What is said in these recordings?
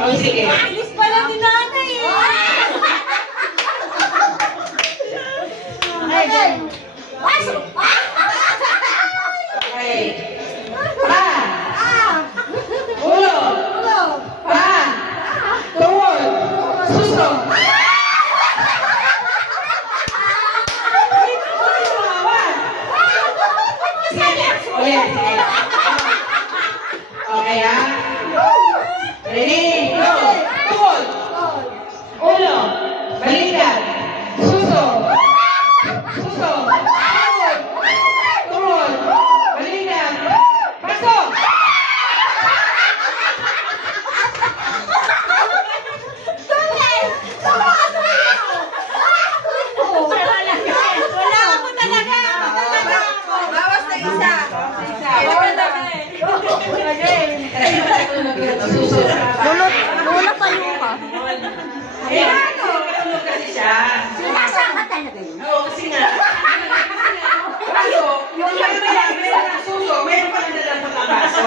Oh, sige. Bilis pala ni nanay eh. Okay. Pasok! Okay. Pa. Ulo. Pa. Tuhod. Suso. Ulit. Okay, ha? Ready? Go! Tuhod. Ulo. Balikat. Suso. Suso. Tuhod. Balikat. Pasok! Wala ako talaga. Bawas na isa. Suso. Lula tayo ka. Ayan, tulog kasi siya. Sinasaan ka talaga yun? Oo, kasi nga. Kaso, yung may suso, meron pa na lang pagkabaso.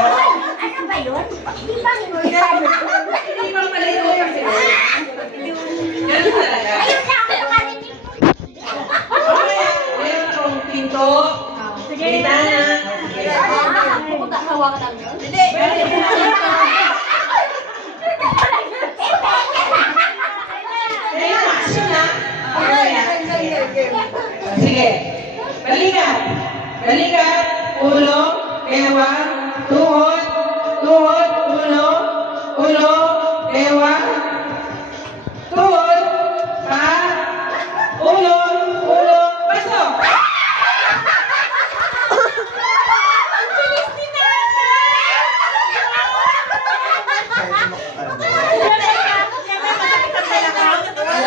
Ano ba yun? Hindi ba hinulado? Hindi bang malito kasi. Ganun talaga. Ayun na ako nakarinig. Okay, meron akong pinto. Bintana. Hawa ka lang yun? Hindi. Meron action na. Sige. Balikat. Balikat. Ulo. Bewang. Tuhod. Tuhod. Ulo. Ulo. Bewang. Tuhod. Pa. Ulo. Ulo. Pasok.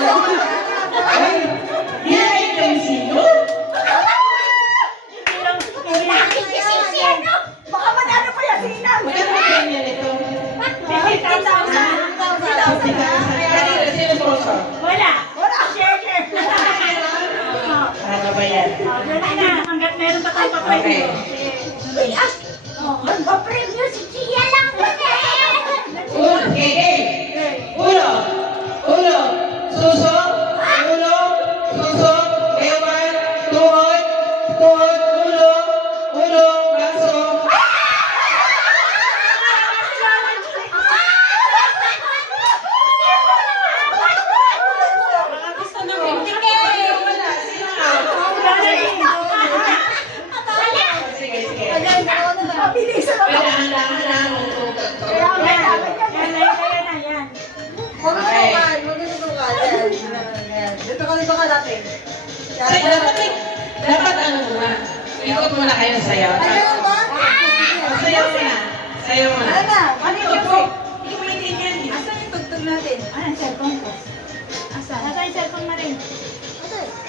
Ay, hindi na yung sino? Nakikisisi ano? Baka manalo pa yan sinang. Magkano ba ganyan ito? 50,000. Kanina, sino sponsor? Wala. Share. Ano ba yan? Hanggat meron pa tayo papay. Okay. Uy, magpa-preview si Chia lang yun eh. Ulo. Ulo. Ulo. Suso. Ulo. Suso. Ewan. Tuhod. Tuhod. Ulo. Ulo. Baso. Gusto ng 50K. Wala. Sino nga? Sige, sige. Mabilisan ako. Wala. Handa. Kaya may sabi niya. Yan. Okay. Dito ka natin. Dapat ano muna. Ikot muna kayo sayaw. Sayaw muna. Sayaw muna. Ano yung tugtog? Hindi ko maintindihan. Asan yung tugtog natin? Ano yung cellphone ko? Asan? Nasa yung cellphone na rin.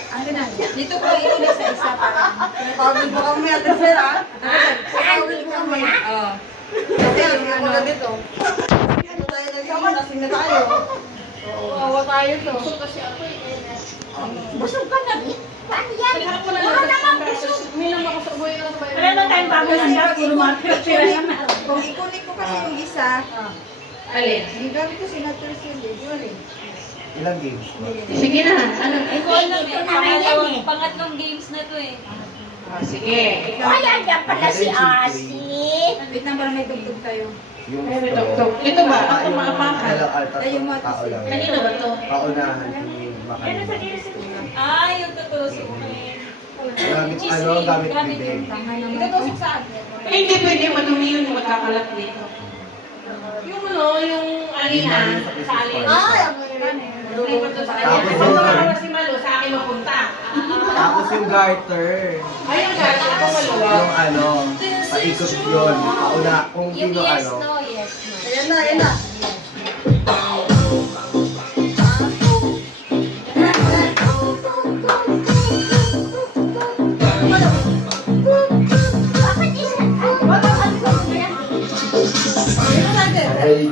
Ano na? Dito ko iulit sa isa para. Pagod mo kami at sir ha? Pagod mo kami. Oo. Kasi ano na dito. Ano tayo nagsama? Nasing na tayo. Wawa tayo to. Busog ka na. Paano yan? Wala naman busog. Wala na tayong bago na siya. Puro mga pira na. Kung ikunin ko kasi yung isa, Alin? yung gamit ko si Natural Silly, yun eh. Ilang games ba? Sige na. Ano? Pangatlong games na to eh. Sige. Ay, andyan pala si Asi. Wait na para may tugtog tayo. Yung Ay, may tugtog. Ito ba? Ang yung kumakapakan? Ay, yung mga tao lang. Kanino ba to? Paunahan yung makalimut. Ay, yung tutusok eh. Gamit bibig. Itutusok saan? Eh, hindi pwede madumi yun yung magkakalat dito. Yung ano, yung alina. Sa alina. Ay, ang hirap. Lipat doon sa kanya. Tapos Kung yung- makawa si Malo, sa akin mapunta. Tapos yung garter. Ay, yung gano'n. Ako maluwa. Yung ano, paikot yun. Pauna, kung sino ano. yes, no. Ayan na, ayan na. Bakit isa? Ay,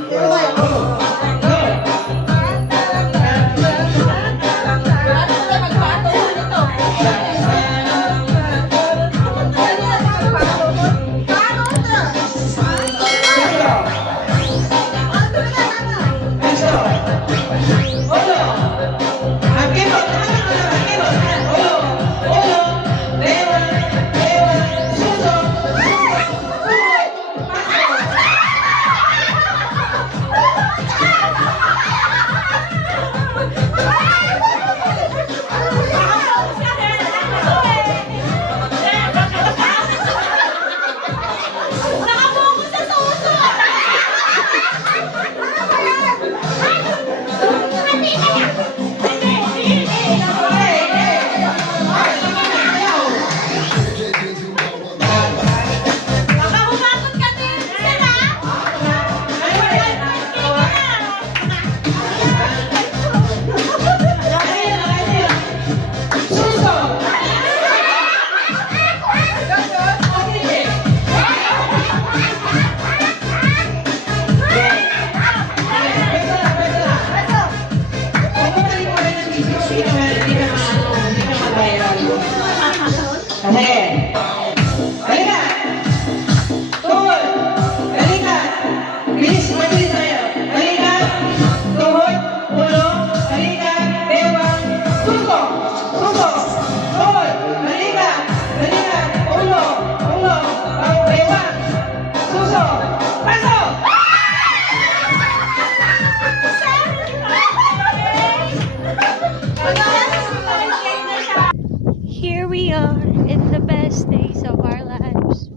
the best days of our lives.